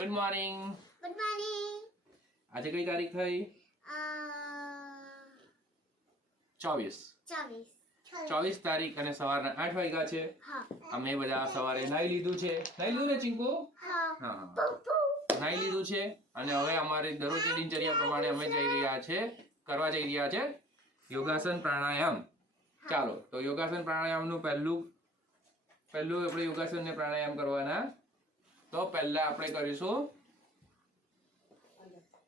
Good morning. Good morning. આજે કઈ તારીખ થઈ? 24 તારીખ અને સવારના 8 વાગ્યા છે. અમે બધા સવારે નાઈ લીધું છે. નાઈ લીધું ને ચિંકુ? હા. નાઈ લીધું છે અને હવે અમારી દરરોજની દિનચર્યા પ્રમાણે અમે કરવા જઈ રહ્યા છે યોગાસન પ્રાણાયામ. ચાલો તો યોગાસન પ્રાણાયામનું પહેલું આપણે યોગાસન ને પ્રાણાયામ કરવાના. તો પહેલા આપણે કરીશું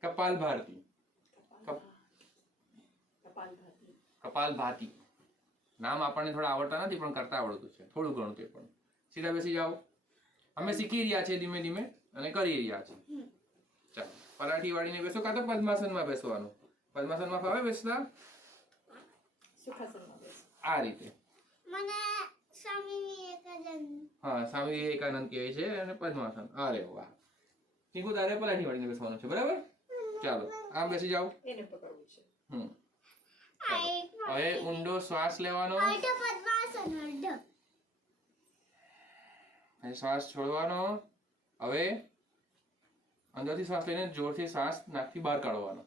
કપાલભાતિ. કપાલભાતિ નામ આપણને થોડા આવડતા નથી પણ કરતા આવડતું છે થોડું ઘણું. તે પણ સીધા બેસી જાઓ. અમે શીખી રહ્યા છીએ ધીમે ધીમે અને કરી રહ્યા છીએ. ચાલો પરાઠી વાળીને બેસો કાં તો પદ્માસનમાં બેસવાનું. પદ્માસનમાં ફાવે બેસતા? આ રીતે. મને સ્વામી વિવેકાનંદ. હા, સ્વામી વિવેકાનંદ કહે છે અને પદ્માસન. અરે વાહ. ચીકુ તારે પરાઠી વાળીને બેસવાનું છે, બરાબર? ચાલો આમ બેસી જાઓ. એને પકડવું છે. હવે ઊંડો શ્વાસ લેવાનો. શ્વાસ છોડવાનો. હવે અંદરથી શ્વાસ લઈને જોરથી શ્વાસ નાકથી બહાર કાઢવાનો.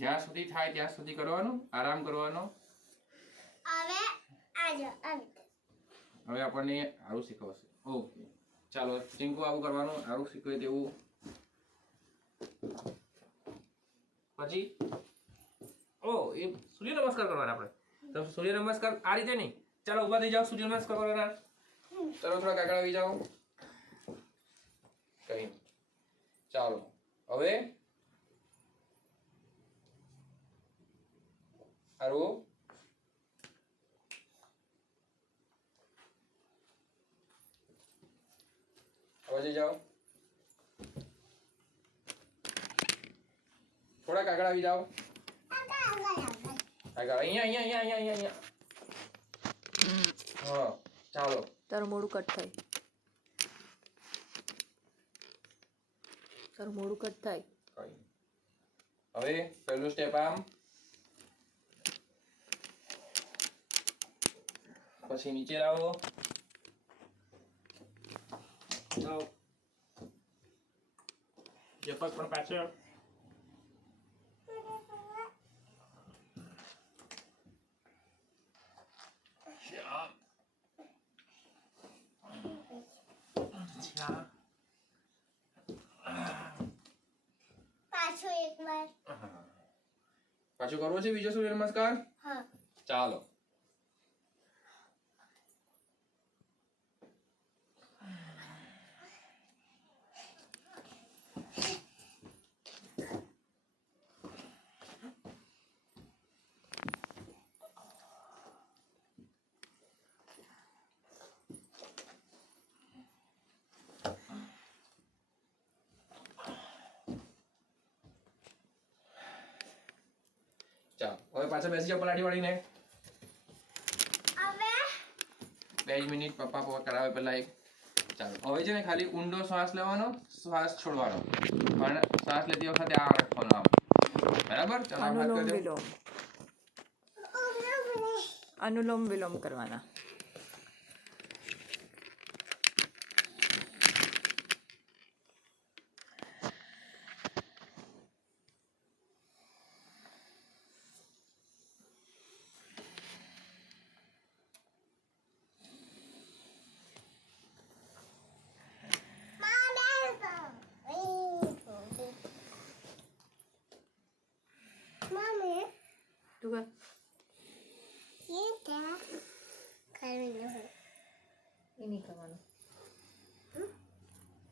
જ્યાં સુધી થાય ત્યાં સુધી કરવાનું. આરામ કરવાનો. હવે આપણને આવું શીખવશે. ઓકે ચાલો ચિંકુ આવું કરવાનું. આવું શીખવે તેવું. પછી એ સૂર્ય નમસ્કાર કરવાના આપણે. તો સૂર્ય નમસ્કાર આ રીતે નહીં. ચાલો ઊભા થઈ જાઓ. સૂર્ય નમસ્કાર કરવાના. ચાલો થોડા કાકડા આવી જાઓ. કઈ ચાલો હવે આરું હવે જાઓ. થોડા કાકડા આવી જાઓ. અહીંયા. હા ચાલો. તારું મોડું કટ થાય. હવે પહેલું સ્ટેપ આમ, પછી નીચે લાવો. જાઓ. જે પગ પણ પાછળ. પાછું કરવો છે બીજો સૂર્ય નમસ્કાર? હા. ચાલો. ચાલો હવે પાછા બેસી જાઓ પલાઠી વાળીને. 2 મિનિટ પપ્પા કરાવે પહેલા એક. ચાલો હવે છે ને ખાલી ઊંડો શ્વાસ લેવાનો, શ્વાસ છોડવાનો. પણ શ્વાસ લેતી વખતે આ રાખવાનો આમ. બરાબર? ચાલો અનુલોમ વિલોમ કરવાના. નહીં કરવાનું.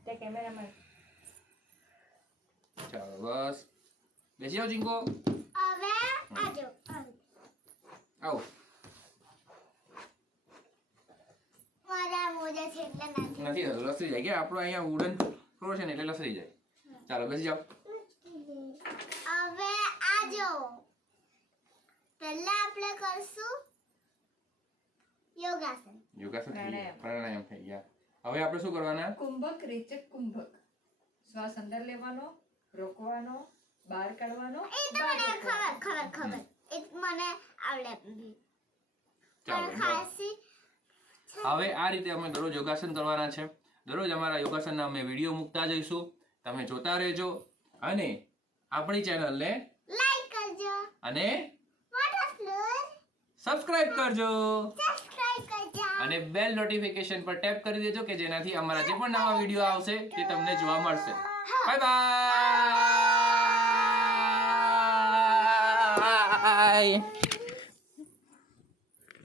તે કેમેરામાં. ચાલો બસ બેસી જાઓ ચિંકો. હવે આજો. આવો. મારા મોજા છે એટલે નથી થતું. લસરી જાય કે આપણો અહીંયા વુડન ફ્લોર છે ને એટલે લસરી જાય. ચાલો બેસી જાઓ. હવે આ જો પહેલા આપણે કરશું યોગાસન. યોગાસન થઈ ગયા, પ્રાણાયામ. પ્રાણાયામ થઈ ગયા. હવે આપણે શું કરવાના? કુંભક રેચક કુંભક. શ્વાસ અંદર લેવાનો, રોકવાનો, બહાર કાઢવાનો, એ તો બહાર મને રોકવાનો. ખબર એ મને આવડે ચાલો પણ ખાસી હવે આ રીતે અમે દરરોજ યોગાસન કરવાના છે. દરરોજ અમારા યોગાસનના અમે વિડીયો મૂકતા જઈશું. તમે જોતા રહેજો અને આપણી ચેનલને લાઈક કરજો અને વોટર ફ્લોર સબસ્ક્રાઇબ કરજો સબસ્ક્રાઇબ કરજો અને બેલ નોટિફિકેશન પર ટેપ કરી દેજો કે જેનાથી અમારા જે પણ નવા વિડીયો આવશે તે તમને જોવા મળશે. Bye bye.